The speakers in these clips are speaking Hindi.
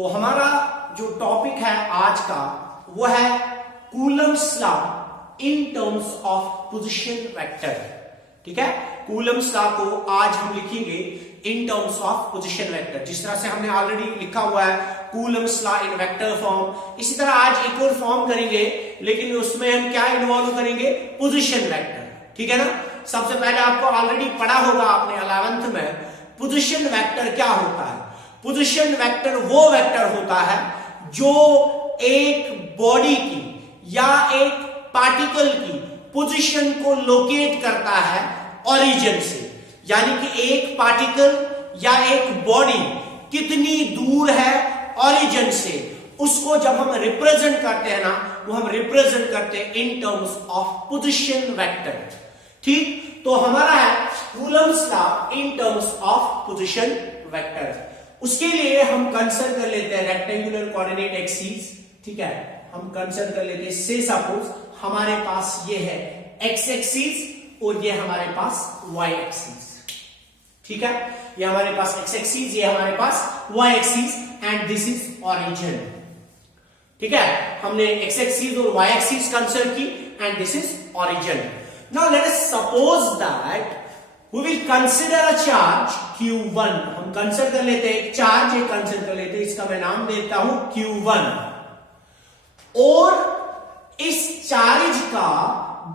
तो हमारा जो टॉपिक है आज का वो है Coulomb's law in terms of position vector. ठीक है, कूलम्स लॉ को आज हम लिखेंगे इन टर्म्स ऑफ पोजीशन वेक्टर। जिस तरह से हमने ऑलरेडी लिखा हुआ है Coulomb's law in vector form, इसी तरह आज एक और फॉर्म करेंगे, लेकिन उसमें हम क्या इन्वॉल्व करेंगे, पोजीशन वेक्टर। ठीक है ना। सबसे पहले आपको ऑलरेडी पढ़ा होगा आपने 11th में, पोजीशन वेक्टर क्या होता है। पोजीशन वेक्टर वो वेक्टर होता है जो एक बॉडी की या एक पार्टिकल की पोजीशन को लोकेट करता है ओरिजिन से। यानी कि एक पार्टिकल या एक बॉडी कितनी दूर है ओरिजिन से, उसको जब हम रिप्रेजेंट करते हैं ना, वो हम रिप्रेजेंट करते हैं इन टर्म्स ऑफ पोजीशन वेक्टर। ठीक, तो हमारा है Coulomb's law in terms of position vector. उसके लिए हम कंसिडर कर लेते हैं रेक्टेंगुलर कोऑर्डिनेट एक्सिस। ठीक है, हम कंसिडर कर लेते हैं, से सपोज हमारे पास ये है एक्स एक्सिस और ये हमारे पास वाई एक्सिस। ठीक है, ये हमारे पास एक्स एक्सिस, ये हमारे पास y axis and this is origin. ठीक है, हमने एक्स एक्सिस और वाई एक्सिस कंसिडर की and this is origin. Now let us suppose that we will consider a charge q1। हम कंसिडर कर लेते हैं एक चार्ज, ये कंसिडर कर लेते हैं, इसका मैं नाम देता हूं q1। और इस चार्ज का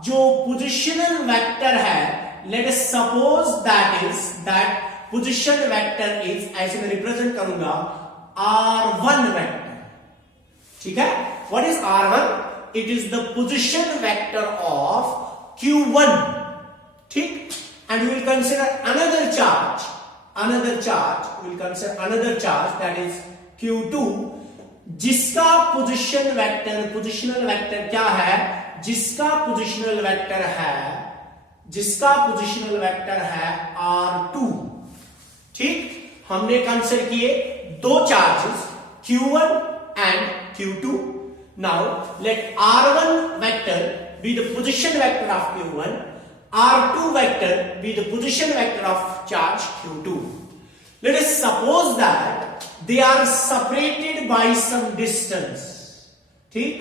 जो पोजिशनल वेक्टर है, late us suppose that position vector is, ऐसे मैं रिप्रेजेंट करूंगा r1 वेक्टर। ठीक है, what is r1? It is the position vector of q1। ठीक, and we will consider another charge, we will consider another charge that is q2, जिसका पोजीशनल वेक्टर क्या है, जिसका पोजीशनल वेक्टर है r2। ठीक, हमने कंसिडर किए दो charges q1 and q2। now let r1 vector be the position vector of q1, r2 vector be the position vector of charge q2. Let us suppose that they are separated by some distance. ठीक,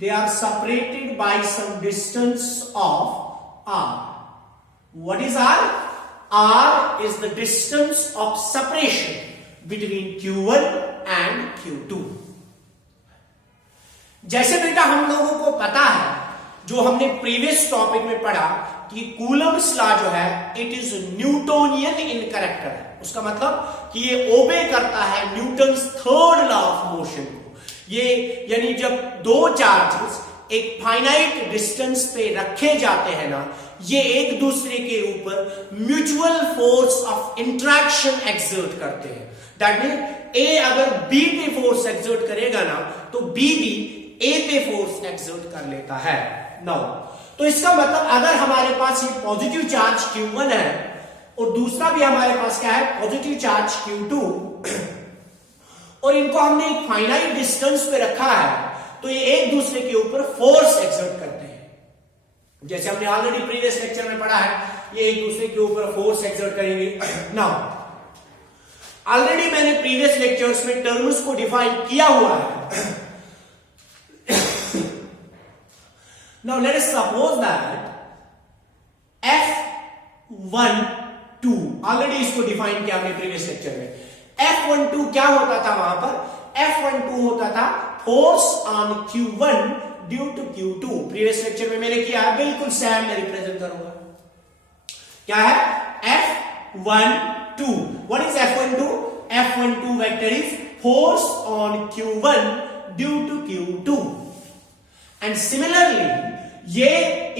they are separated by some distance of r. What is r? r is the distance of separation between q1 and q2. जैसे बेटा हम लोगों को पता है, जो हमने प्रीवियस टॉपिक में पढ़ा कि कूलम्स लॉ जो है it is Newtonian in character है। उसका मतलब कि ये ओबे करता है Newton's third law of motion को। ये यानी जब दो चार्जेस एक फाइनाइट डिस्टेंस पे रखे जाते हैं ना, ये एक दूसरे के ऊपर mutual force of interaction exert करते हैं। दैट मीन ए अगर बी पे फोर्स एक्सर्ट करेगा ना, तो बी भी ए पे फोर्स एक्सर्ट कर लेता है। नाउ तो इसका मतलब अगर हमारे पास ये पॉजिटिव चार्ज q1 है और दूसरा भी हमारे पास क्या है, पॉजिटिव चार्ज q2, और इनको हमने एक फाइनाइट डिस्टेंस पे रखा है, तो ये एक दूसरे के ऊपर फोर्स एक्सर्ट करते हैं। जैसे हमने ऑलरेडी प्रीवियस लेक्चर में पढ़ा है, ये एक दूसरे के ऊपर फोर्स एक्सर्ट करेंगे। नाउ ऑलरेडी मैंने प्रीवियस लेक्चर्स में टर्म्स को डिफाइन किया हुआ है। Now let us suppose that F12, already इसको डिफाइन किया हमने प्रीवियस लेक्चर में। F12 क्या होता था वहां पर? F12 होता था force on Q1 due to Q2। Previous lecture में मैंने किया है, बिल्कुल सेम मैं रिप्रेजेंट करूंगा। क्या है? F12। What is F12? F12 vector is force on Q1 due to Q2। And similarly ये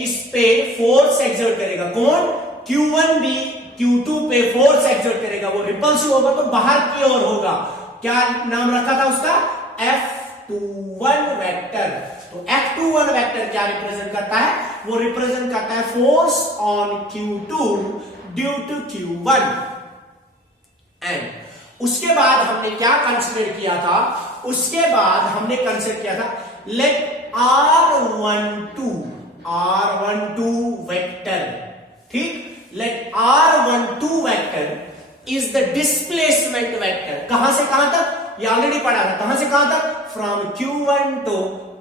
इस पे फोर्स एक्सर्ट करेगा। कौन? Q1 भी Q2 पे फोर्स एक्सर्ट करेगा। वो रिपल्सिव होगा तो बाहर की ओर होगा। क्या नाम रखा था उसका? F21 vector. तो F21 वेक्टर क्या रिप्रेजेंट करता है? वो रिप्रेजेंट करता है force on Q2 due to Q1। And उसके बाद हमने क्या कंसिडर किया था? उसके बाद हमने कंसिडर किया था लेट R12 वेक्टर। ठीक, let R12 vector is the displacement vector. कहां से कहां तक? ये ऑलरेडी पढ़ा था, कहां से कहां तक, फ्रॉम Q1 टू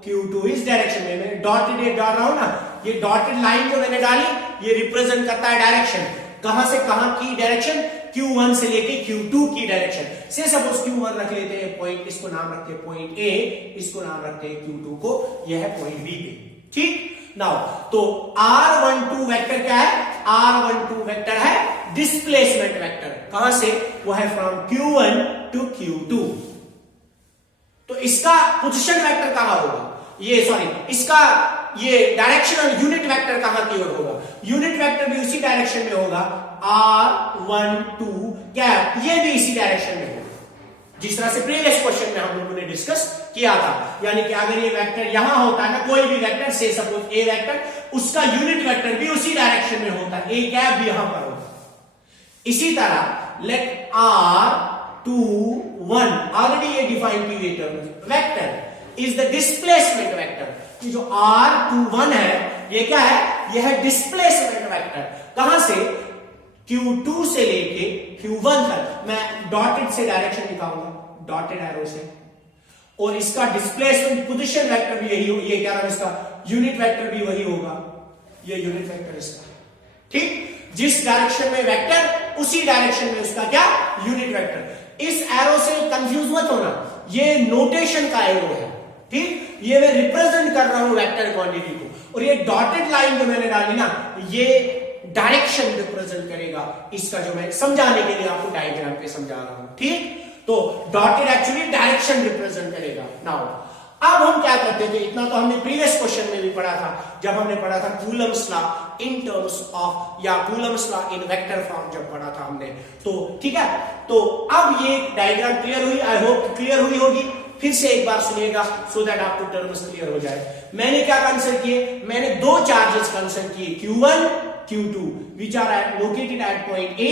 Q2 इस डायरेक्शन में। मैंने डॉटेड डाल रहा हूं ना, ये डॉटेड लाइन जो मैंने डाली ये रिप्रेजेंट करता है डायरेक्शन, कहां से कहां की डायरेक्शन, Q1 से लेके Q2 की डायरेक्शन से। सपोज Q1 रख लेते हैं पॉइंट, इसको नाम रखते हैं पॉइंट A, इसको नाम रखते हैं Q2 को, यह है पॉइंट B पे, ठीक। नाउ तो R12 वेक्टर क्या है, R12 वेक्टर है डिस्प्लेसमेंट वेक्टर, कहां से, वो है फ्रॉम Q1 टू Q2। तो इसका पोजीशन वेक्टर कहां होगा, ये सॉरी इसका ये डायरेक्शनल यूनिट वेक्टर कहां की ओर होगा, यूनिट वेक्टर भी उसी डायरेक्शन में होगा, R12 कैप, ये भी इसी डायरेक्शन में होगा, जिस तरह से प्रीवियस क्वेश्चन में हम लोगों ने डिस्कस किया था। यानी कि अगर ये वेक्टर यहां होता है ना, कोई भी वेक्टर से सपोज ए वेक्टर, उसका यूनिट वेक्टर भी उसी डायरेक्शन में होता है, ए कैप भी यहां पर होता है। इसी तरह लेट R21 ऑलरेडी ये डिफाइन की गई vector is the displacement vector, कि जो R21 है ये क्या है, यह है डिस्प्लेसमेंट वेक्टर, कहां से, Q2 से लेके Q1 तक। मैं डॉटेड से डायरेक्शन दिखाऊंगा, डॉटेड एरो से, और इसका डिस्प्लेसमेंट पोजीशन वेक्टर भी यही, ये क्या नाम इसका, यूनिट वेक्टर भी वही होगा, ये यूनिट वेक्टर इसका, ठीक। जिस डायरेक्शन में वेक्टर उसी डायरेक्शन में उसका क्या, यूनिट वेक्टर। इस एरो से कंफ्यूज मत होना, ये नोटेशन का एरो है, ठीक, ये मैं रिप्रेजेंट कर रहा हूं वेक्टर क्वांटिटी को, और ये डॉटेड लाइन जो मैंने डाली ना, ये डायरेक्शन रिप्रेजेंट करेगा इसका, जो मैं समझाने के लिए आपको डायग्राम पे समझा रहा हूं, ठीक। तो डॉटेड एक्चुअली डायरेक्शन रिप्रेजेंट करेगा। नाउ अब हम क्या करते थे, इतना तो हमने प्रीवियस क्वेश्चन में भी पढ़ा था, जब हमने पढ़ा था Coulomb's law in terms of, या Coulomb's law in vector form जब पढ़ा था हमने, तो ठीक है। तो अब ये डायग्राम क्लियर हुई, आई होप क्लियर हुई होगी। फिर से एक बार सुनिएगा सो दैट आपको टर्म्स क्लियर हो जाए। मैंने क्या कंसिडर किए, मैंने दो चार्जेस कंसिडर किए, Q1 Q2 which are located at point A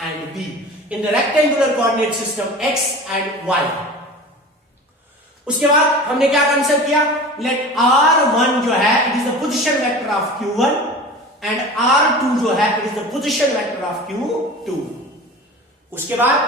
and B in the rectangular coordinate system X and Y। उसके बाद हमने क्या कंसिडर किया, लेट R1 जो है it is the position vector of Q1 and R2 जो है it is the position vector of Q2। उसके बाद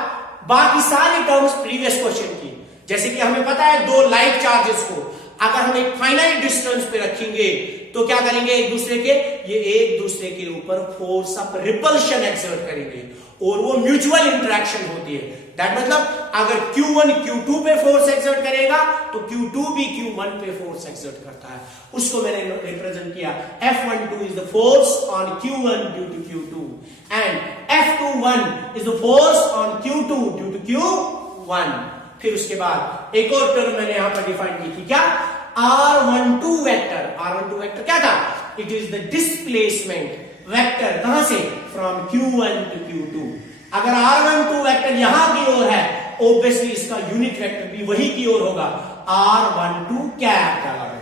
बाकी सारी टर्म्स प्रीवियस क्वेश्चन की, जैसे कि हमें पता है दो लाइक चार्जेस को अगर हम एक फाइनाइट डिस्टेंस पे रखेंगे तो क्या करेंगे, एक दूसरे के, ये एक दूसरे के ऊपर फोर्स ऑफ रिपल्शन एक्सर्ट करेंगे और वो म्यूचुअल इंटरेक्शन होती है। दैट मतलब अगर Q1 Q2 पे फोर्स एक्सर्ट करेगा तो Q2 भी Q1 पे फोर्स एक्सर्ट करता है, उसको मैंने रिप्रेजेंट किया, F12 is the force on Q1 due to Q2 and F21 is the force on Q2 due to Q1। फिर उसके बाद एक और टर्म मैंने यहां पर डिफाइन की थी, क्या, R12 वेक्टर। R12 वेक्टर क्या था, it is the displacement vector, कहां से, फ्रॉम Q1 टू Q2। अगर R12 वेक्टर यहां की ओर है, ऑब्वियसली इसका यूनिट वेक्टर भी वही की ओर होगा, R12 कैप डाला है।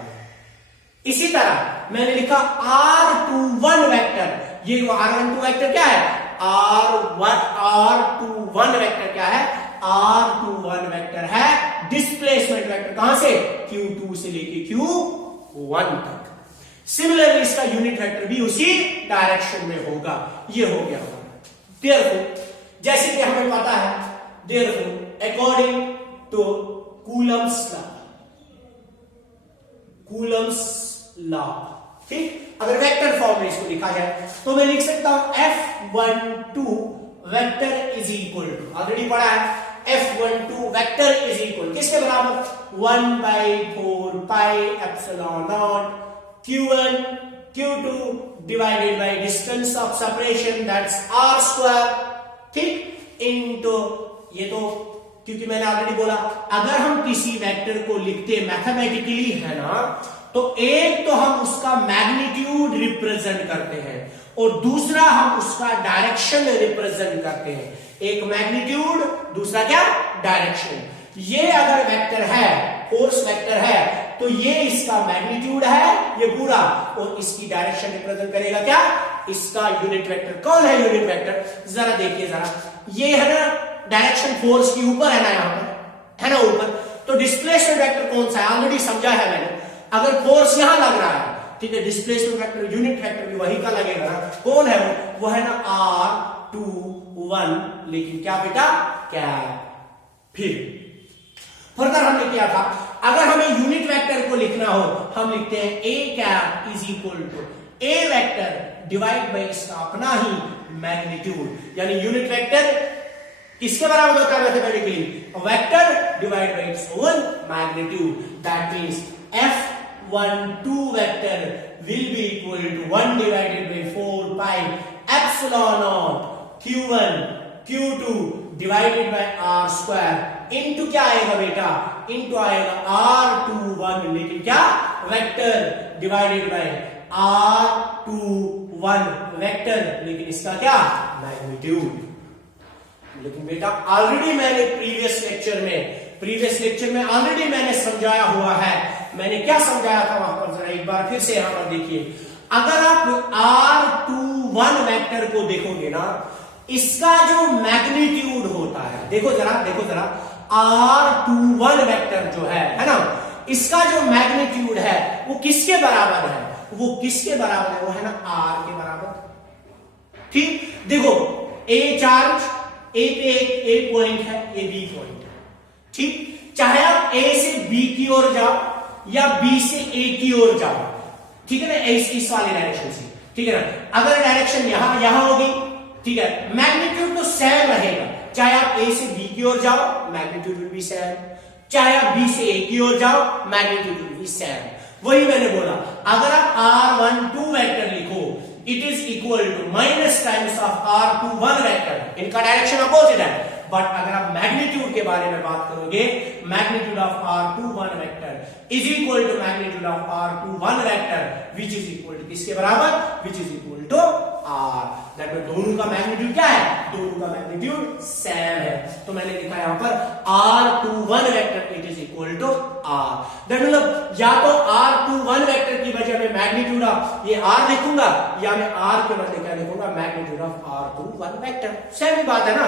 इसी तरह मैंने लिखा R21 वेक्टर, ये R12 वेक्टर क्या है, R21 वेक्टर क्या है, R21 वेक्टर है डिस्प्लेसमेंट वेक्टर, कहां से, Q2 से लेके Q1 तक। सिमिलरली इसका यूनिट वेक्टर भी उसी डायरेक्शन में होगा, ये हो गया हमारा। देयरफॉर जैसे कि हमें पता है, therefore according to Coulomb's law, ठीक, अगर वेक्टर फॉर्म में इसको लिखा जाए तो मैं लिख सकता हूं F12 vector is equal to, already पढ़ा है, F12 वेक्टर इज इक्वल किसके बराबर, 1/4 pi epsilon naught Q1 Q2 divided by distance of separation that's R square, ठीक, इनटू, ये तो क्योंकि मैंने ऑलरेडी बोला अगर हम किसी वेक्टर को लिखते मैथमेटिकली है ना, तो एक तो हम उसका मैग्नीट्यूड रिप्रेजेंट करते हैं और दूसरा हम उसका डायरेक्शन रिप्रेजेंट करते हैं। एक मैग्नीट्यूड, दूसरा क्या, डायरेक्शन। ये अगर वेक्टर है, फोर्स वेक्टर है, तो ये इसका मैग्नीट्यूड है ये पूरा, और इसकी डायरेक्शन रिप्रेजेंट करेगा क्या, इसका यूनिट वेक्टर। कौन है यूनिट वेक्टर, जरा देखिए जरा, ये है ना डायरेक्शन फोर्स की ऊपर है ना, यहां पर है ना ऊपर, तो डिस्प्लेसमेंट वेक्टर कौन सा है, ऑलरेडी समझा है मैंने। अगर फोर्स यहां लग रहा है, ठीक है, डिस्प्लेसमेंट वेक्टर यूनिट वेक्टर भी वही का लगेगा ना, कौन है वो है ना R21, लेकिन क्या बेटा, कैप। फिर फर्दर हमने किया था, अगर हमें यूनिट वेक्टर को लिखना हो हम लिखते हैं a cap is equal to a vector divide by इसका अपना ही मैग्नीट्यूड, यानी यूनिट वेक्टर किसके बराबर होता है mathematically, vector divide by its own magnitude, that means f12 vector will be equal to 1 divided by 4 pi epsilon naught q1 q2 divided by r square into क्या आएगा बेटा, into आएगा r21, लेकिन क्या vector divided by r21 vector, लेकिन इसका क्या मैग्नीट्यूड। लेकिन बेटा ऑलरेडी मैंने प्रीवियस लेक्चर में ऑलरेडी मैंने समझाया हुआ है, मैंने क्या समझाया था वहां पर, जरा एक बार फिर से यहां पर देखिए, अगर आप r21 वेक्टर को देखोगे ना, इसका जो मैग्नीट्यूड होता है, देखो जरा r21 वेक्टर जो है ना, इसका जो मैग्नीट्यूड है वो किसके बराबर है, वो है ना r के बराबर। ठीक, देखो a चार्ज, a पे एक पॉइंट है, a b पॉइंट है, ठीक, चाहे आप a से b की ओर जाओ या b से a की ओर जाओ, ठीक है ना, इस वाली डायरेक्शन से, ठीक है ना, अगर डायरेक्शन यहां होगी, ठीक है, मैग्नीट्यूड तो सेम रहेगा, चाहे आप a से b की ओर जाओ मैग्नीट्यूड विल बी सेम, चाहे आप b से a की ओर जाओ मैग्नीट्यूड विल बी सेम। वही मैंने बोला, अगर आप r12 वेक्टर लिखो it is equal to minus times of r21 vector, इनका डायरेक्शन अपोजिट है, बट अगर आप मैग्नीट्यूड के बारे में बात करोगे, magnitude of r21 vector is equal to magnitude of r21 vector which is equal to किसके बराबर, which is equal to r, that means दोनों का मैग्नीट्यूड क्या है, दोनों का मैग्नीट्यूड सेम है, तो मैंने लिखा यहां पर r21 vector it is equal to r, that मतलब या तो r21 वेक्टर की बजाय मैं मैग्नीट्यूड ऑफ ये r लिखूंगा, या मैं r के बदले क्या लिखूंगा, magnitude of r21 vector, same ही बात है ना,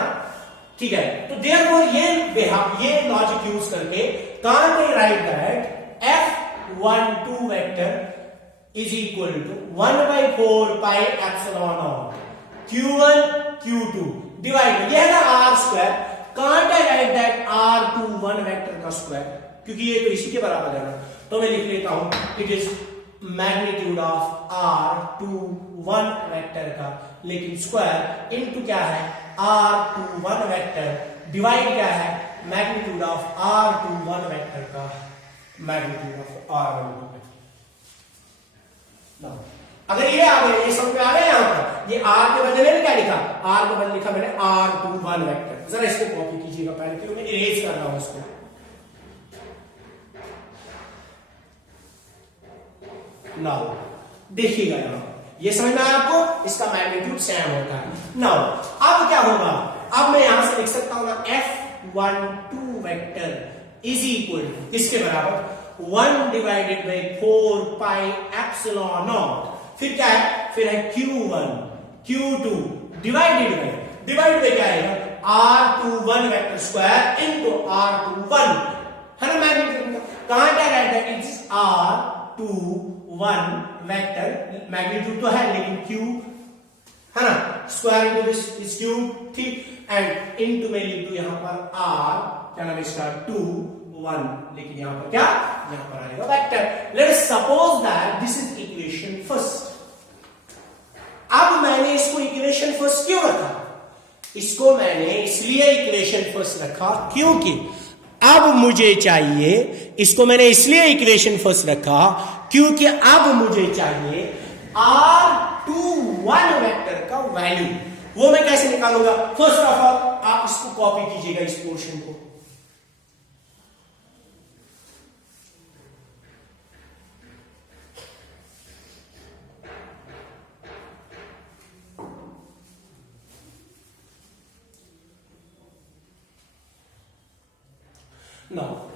ठीक है। तो देयरफॉर ये लॉजिक यूज करके can't I write that f12 vector is equal to 1/4 pi epsilon naught q1 q2 divide, ये है ना r square, can't I write that r21 vector का स्क्वायर, क्योंकि ये तो इसी के बराबर है ना, तो मैं लिख लेता हूं it is magnitude of r21 vector का, लेकिन स्क्वायर इनटू क्या है r21 वेक्टर डिवाइड क्या है मैग्नीट्यूड ऑफ r21 वेक्टर का मैग्नीट्यूड ऑफ r12 वेक्टर। अगर ये आ गए, ये समझ में आ गए, यहां पर ये r के बदले मैंने क्या लिखा, r के बदले लिखा मैंने r21 वेक्टर, जरा इसको कॉपी कीजिएगा पहले, फिर मैं इरेज कर रहा हूं इसको, नाउ देखिएगा यहां ये समझ में आया आपको, इसका मैग्नीट्यूड सेम होता है। नाउ अब क्या होगा, अब मैं यहां से लिख सकता हूं ना f12 vector is equal to किसके बराबर, 1 divided by 4 pi epsilon not, फिर क्या है, फिर है q1 q2 डिवाइड बाई क्या है r21 vector square into r21, है ना मैग्नीट्यूड, कहां क्या रहता है, इट्स r21 वेक्टर, मैग्नीट्यूड तो है लेकिन q है ना, square into this is q, ठीक, एंड इनटू में लिख दूं यहां पर r, क्या नाम है इसका 2 1, लेकिन यहां पर क्या, यहां पर आएगा vector. Late us suppose that this is equation first. अब मैंने इसको इक्वेशन फर्स्ट क्यों रखा, इसको मैंने इसलिए इक्वेशन फर्स्ट रखा क्योंकि अब मुझे चाहिए, इसको मैंने इसलिए इक्वेशन फर्स्ट रखा क्योंकि अब मुझे चाहिए r21 वेक्टर का वैल्यू, वो मैं कैसे निकालूंगा, फर्स्ट ऑफ ऑल आप इसको कॉपी कीजिएगा इस पोर्शन को,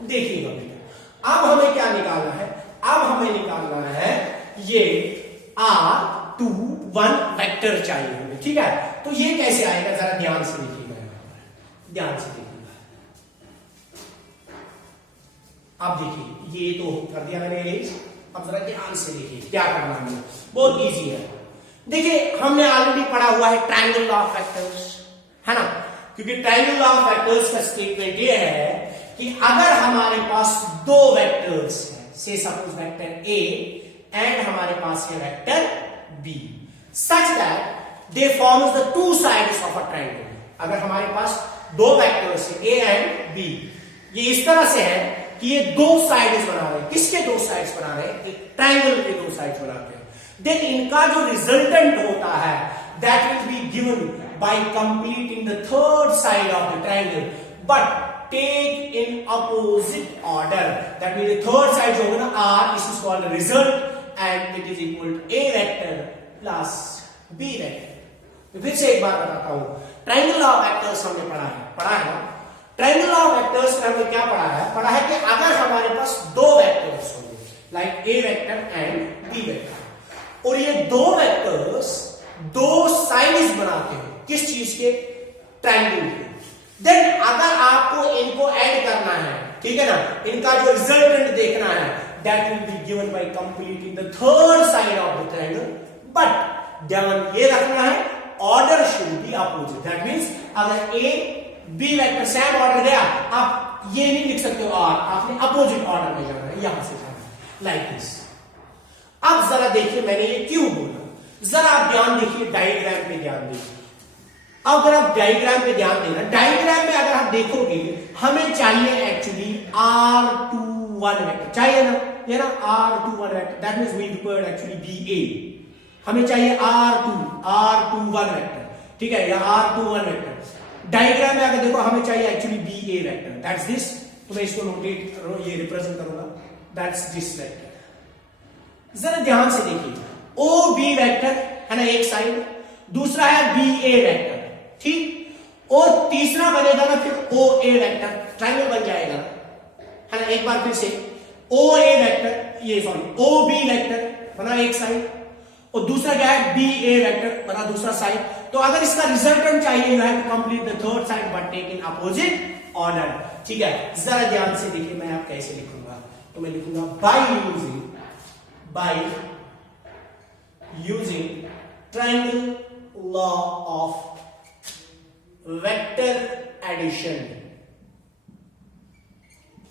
देखिएगा बेटा, अब हमें क्या निकालना है, अब हमें निकालना है ये r21 वेक्टर चाहिए हमें, ठीक है, तो ये कैसे आएगा, जरा ध्यान से देखिएगा, ध्यान से देखिएगा, अब देखिए ये तो कर दिया मैंने इरेज, अब जरा ध्यान से देखिए क्या करना है, बहुत इजी है। देखिए हमने ऑलरेडी पढ़ा हुआ है ट्रायंगल लॉ ऑफ वेक्टर्स, है ना, क्योंकि ट्रायंगल ऑफ वेक्टर्स का स्टेटमेंट ये है कि अगर हमारे पास दो वेक्टर्स हैं, से सपोज वेक्टर ए एंड हमारे पास है vector B, such that they forms the two sides of a triangle. अगर हमारे पास दो वेक्टर्स है ए एंड बी, ये इस तरह से है कि ये दो साइड्स बना रहे हैं। किसके दो साइड्स बना रहे हैं? एक ट्रायंगल के दो साइड्स बनाते हैं। देन इनका जो रिजल्टेंट होता है that will be given by completing the third side of the triangle, but take in opposite order. That means third side जो होगा ना R, this is called result and it is equal to A vector plus B vector. फिर से एक बार बताता हूं, ट्रायंगल ऑफ वेक्टर्स हमने पढ़ा है ना। ट्रायंगल ऑफ वेक्टर्स में हमने क्या पढ़ा है कि अगर हमारे पास दो वेक्टर्स होंगे like A vector and B vector, और ये दो वेक्टर्स दो साइड्स बनाते हैं किस चीज के? ट्रायंगल के। देन अगर आपको इनको ऐड करना है, ठीक है ना, इनका जो रिजल्टेंट देखना है, that will be given by completing the third side of the triangle, but ध्यान ये रखना है order should be opposite. That means अगर A B vector same order गया, आप ये नहीं लिख सकते हो आर, आपने अपोजिट ऑर्डर में जाना है, यहां से जाना है लाइक दिस। अब जरा देखिए मैंने ये क्यों बोला, जरा आप ध्यान देखिए, डायग्राम पे ध्यान दीजिए। अगर आप डायग्राम पे ध्यान देना, डायग्राम में अगर आप देखोगे हमें चाहिए एक्चुअली R21 वेक्टर चाहिए ना, ये ना R21 vector, that means we required actually BA। हमें चाहिए R21 वेक्टर, ठीक है, या R21 वेक्टर। डायग्राम में अगर देखो हमें चाहिए actually BA vector, that's this. तो मैं इसको नोटेट ये रिप्रेजेंट करूंगा, दैट्स दिस वेक्टर। जरा ध्यान से देखिए, OB वेक्टर है ना एक साइड, दूसरा है BA वेक्टर, ठीक, और तीसरा बनेगा ना फिर OA वेक्टर, ट्रायंगल बन जाएगा है ना। एक बार फिर से OA वेक्टर, ये सॉरी OB वेक्टर बना एक साइड, और दूसरा क्या है BA वेक्टर बना दूसरा साइड। तो अगर इसका रिजल्टेंट चाहिए, you have to complete the third side but take in opposite order, ठीक है। जरा ध्यान से देखिए मैं आप कैसे लिखूंगा, तो मैं लिखूंगा by using triangle law of vector addition,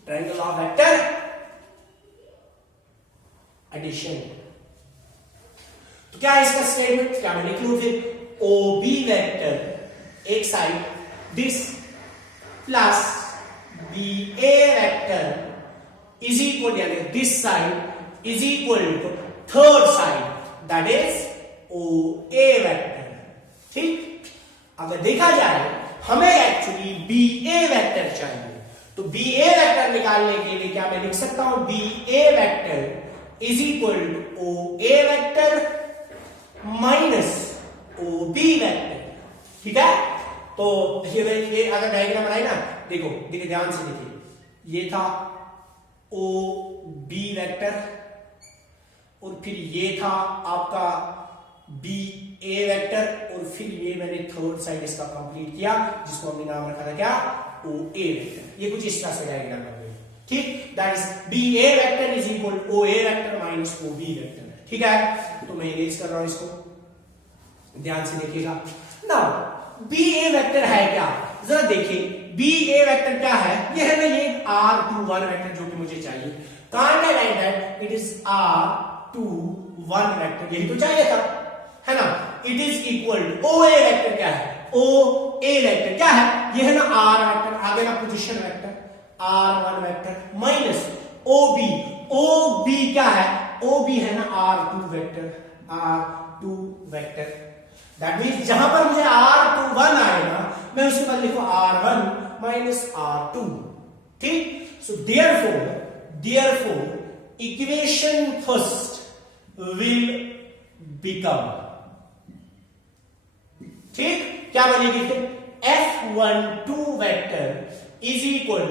triangle of vector addition. तो क्या है इसका स्टेटमेंट, क्या मैं लिख लूं फिर OB वेक्टर एक side this plus BA vector is equal, यानी this side is equal to third side that is OA vector, ठीक। अगर देखा जाए हमें एक्चुअली BA वेक्टर चाहिए, तो BA वेक्टर निकालने के लिए क्या मैं लिख सकता हूं, BA vector is equal to OA vector minus OB vector, ठीक है। तो ये अगर डायग्राम बनाए ना, देखो देखिए ध्यान से देखिए, ये था OB वेक्टर और फिर ये था आपका BA वेक्टर, और फिर ये मैंने थर्ड साइड इसका कंप्लीट किया जिसको हमने नाम रखा था क्या, OA वेक्टर। ये कुछ इस तरह से डायग्राम बन गई, ठीक। That is BA vector is equal OA vector minus OB vector, ठीक है। तो मैं इरेज कर रहा हूं इसको, ध्यान से देखिएगा। नाउ BA वेक्टर है क्या, जरा देखिए BA वेक्टर क्या है, ये है ना ये R21 वेक्टर जो कि मुझे चाहिए। Can't I write that it is R21 vector, यही तो चाहिए था है ना। It is equal to OA vector क्या है, OA वेक्टर क्या है, ये है ना R वेक्टर, आगे ना position vector R1 vector minus OB क्या है, OB है ना R2 वेक्टर। दैट मींस जहां पर मुझे R21 आएगा मैं उसके बाद लिखूं R1 माइनस R2, ठीक। So therefore equation first will become, ठीक, क्या बनेगी फिर, F12 vector is equal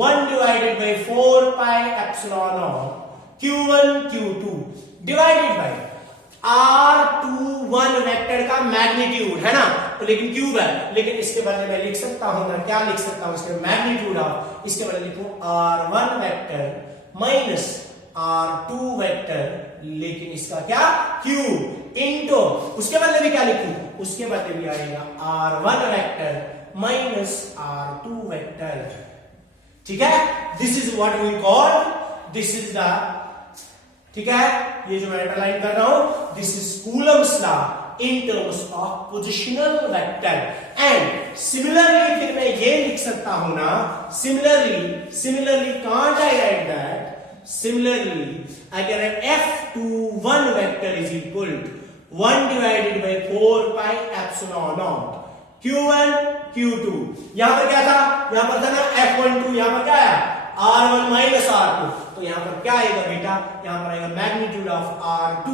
1 divided by 4 pi epsilon naught Q1 Q2 divided by R21 vector का मैग्नीट्यूड है ना, तो लेकिन क्यूब है, लेकिन इसके बदले मैं लिख सकता हूं ना, क्या लिख सकता हूं, इसके मैग्नीट्यूड ऑफ, इसके बदले लिखूं R1 vector minus R2 vector, लेकिन इसका क्या क्यूब, इनटू उसके बदले भी क्या लिखूं उसके बाद भी आएगा R1 vector minus R2 vector. ठीक है, this is what we call, this is the, ठीक है, ये जो मैं अंडरलाइन कर रहा हूं, this is Coulomb's law in terms of positional vector। and similarly फिर मैं ये लिख सकता हूं ना, similarly can't I write that, similarly अगर F21 vector is equal to 1 divided by 4 pi epsilon naught Q1 Q2, यहां पर क्या था, यहां पर था ना F12, यहां पर क्या है R1 माइनस R2, तो यहां पर क्या आएगा बेटा, यहां पर आएगा magnitude of R2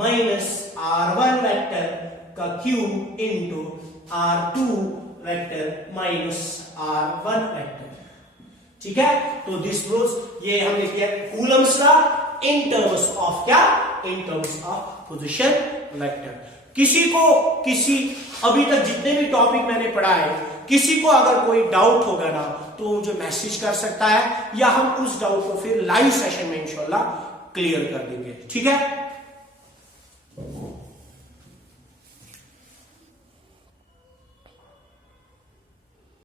minus R1 vector का cube into R2 vector minus R1 vector. ठीक है, तो दिस प्रूव्स, ये हमने किया Coulomb's law in terms of क्या, in terms of position vector. किसी अभी तक जितने भी टॉपिक मैंने पढ़ाए, किसी को अगर कोई डाउट होगा ना तो मुझे मैसेज कर सकता है, या हम उस डाउट को फिर लाइव सेशन में इंशाल्लाह क्लियर कर देंगे। ठीक है।